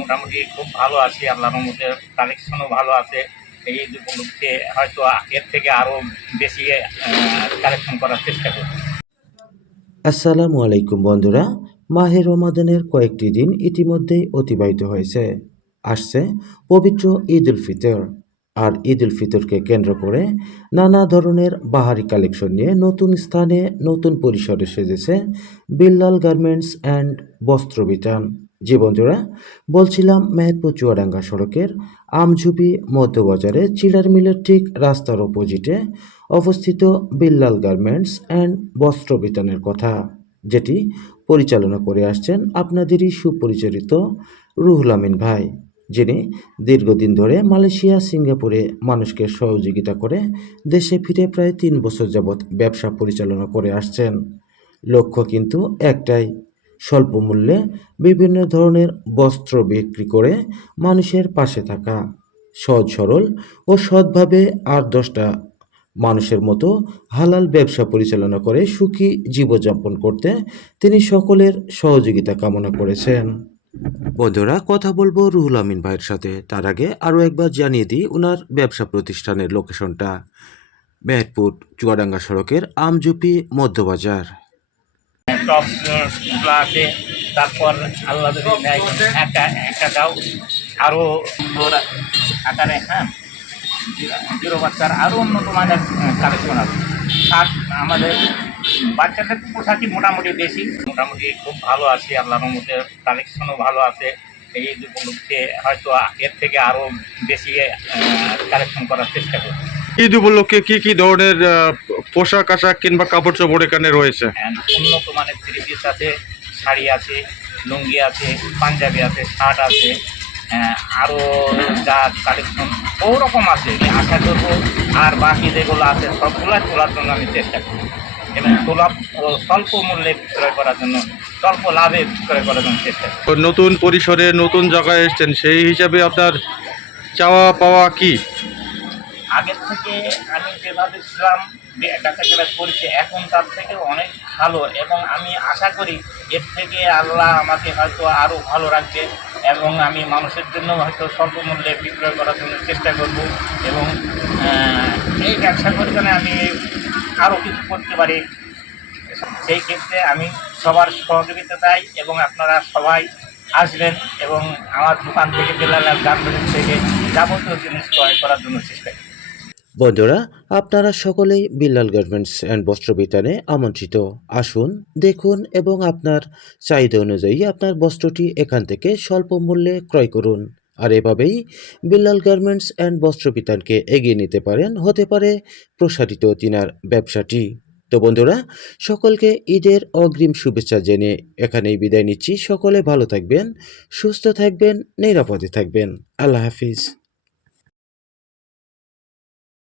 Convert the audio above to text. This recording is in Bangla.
মোটামুটি খুব ভালো আছি, আল্লাহর মধ্যে কালেকশনও ভালো আছে। এই উপলক্ষে হয়তো এর থেকে আরও বেশি কালেকশন করার চেষ্টা করব আসসালামু আলাইকুম বন্ধুরা মাহের রমাদানের কয়েকটি দিন ইতিমধ্যেই অতিবাহিত হয়েছে। আসছে পবিত্র ঈদ উল ফিতর আর ঈদ উল ফিতরকে কেন্দ্র করে নানা ধরনের বাহারি কালেকশন নিয়ে নতুন স্থানে নতুন পরিসরে সেজেছে বিল্লাল গার্মেন্টস অ্যান্ড বস্ত্রবিতান জি বন্ধুরা, বলছিলাম মেহেরপুর চুয়াডাঙ্গা সড়কের আমঝুপি মধ্যবাজারে চিলার মিলের ঠিক রাস্তার অপোজিটে অবস্থিত বিল্লাল গার্মেন্টস অ্যান্ড বস্ত্র বিতানের কথা, যেটি পরিচালনা করে আসছেন আপনাদেরই সুপরিচিত রুহুল আমিন ভাই, যিনি দীর্ঘদিন ধরে মালয়েশিয়া, সিঙ্গাপুরে মানুষকে সহযোগিতা করে দেশে ফিরে প্রায় তিন বছর যাবৎ ব্যবসা পরিচালনা করে আসছেন। লক্ষ্য কিন্তু একটাই স্বল্প মূল্যে বিভিন্ন ধরনের বস্ত্র বিক্রি করে মানুষের পাশে থাকা। সহজ সরল ও সৎভাবে আর দশটা মানুষের মতো হালাল ব্যবসা পরিচালনা করে সুখী জীবনযাপন করতে তিনি সকলের সহযোগিতা কামনা করেছেন। বন্ধুরা, কথা বলব রুহুল আমিন ভাইয়ের সাথে। তার আগে আরও একবার জানিয়ে দিই ওনার ব্যবসা প্রতিষ্ঠানের লোকেশনটা। মেহেরপুর চুয়াডাঙ্গা সড়কের আমজুপি মধ্যবাজার। টপগুলো আছে তারপর আল্লাহ যদি নেয় একটা একটা দাও। আরও আকারে হ্যাঁ? জিরো বাচ্চার আরও উন্নত মানের কালেকশন আছে। আর আমাদের বাচ্চাদের পোশাকই মোটামুটি বেশি। মোটামুটি খুব ভালো আছি, আল্লাহর মধ্যে কালেকশনও ভালো আছে। এই উপলক্ষে হয়তো এর থেকে আরও বেশি কালেকশন করার চেষ্টা করব ঈদ উপলক্ষে কি কি ধরনের পোশাক আশাক কিংবা কাপড় চোপড় এখানে রয়েছে? উন্নত মানের থ্রি পিস আছে শাড়ি আছে লুঙ্গি আছে পাঞ্জাবি আছে শার্ট আছে আরও যা কালেকশন বহু রকম আছে। আশা করব আর বাকি যেগুলো আছে সবগুলো তোলার জন্য আমি চেষ্টা করি। এবং ও স্বল্প মূল্যে বিক্রয় করার জন্য স্বল্প লাভে বিক্রয় করার জন্য চেষ্টা করি। নতুন পরিসরে নতুন জায়গায় এসছেন সেই হিসাবে আপনার চাওয়া পাওয়া কি? আগের থেকে আমি যেভাবে ছিলাম কাছাকাছি করেছি, এখন তার থেকে অনেক ভালো এবং আমি আশা করি এর থেকে আল্লাহ আমাকে হয়তো আরও ভালো রাখবে এবং আমি মানুষের জন্য হয়তো স্বল্প মূল্যে বিক্রয় করার জন্য চেষ্টা করব এবং এই ব্যবসা করে আমি আরও কিছু করতে পারি। সেই ক্ষেত্রে আমি সবার সহযোগিতা চাই এবং আপনারা সবাই আসবেন এবং আমার দোকান থেকে বেলালাল গার্মেন্টস থেকে যাবতীয় জিনিস ক্রয় করার জন্য চেষ্টা বন্ধুরা, আপনারা সকলেই বিল্লাল গার্মেন্টস অ্যান্ড বস্ত্র বিতানে আমন্ত্রিত। আসুন, দেখুন এবং আপনার চাহিদা অনুযায়ী আপনার বস্ত্রটি এখান থেকে স্বল্প মূল্যে ক্রয় করুন। আর এভাবেই বিল্লাল গার্মেন্টস অ্যান্ড বস্ত্রবিতানকে এগিয়ে নিতে পারেন, হতে পারে প্রসারিত তিনার ব্যবসাটি। তো বন্ধুরা, সকলকে ঈদের অগ্রিম শুভেচ্ছা জেনে এখানেই বিদায় নিচ্ছি। সকলে ভালো থাকবেন, সুস্থ থাকবেন, নিরাপদে থাকবেন। আল্লাহ হাফিজ।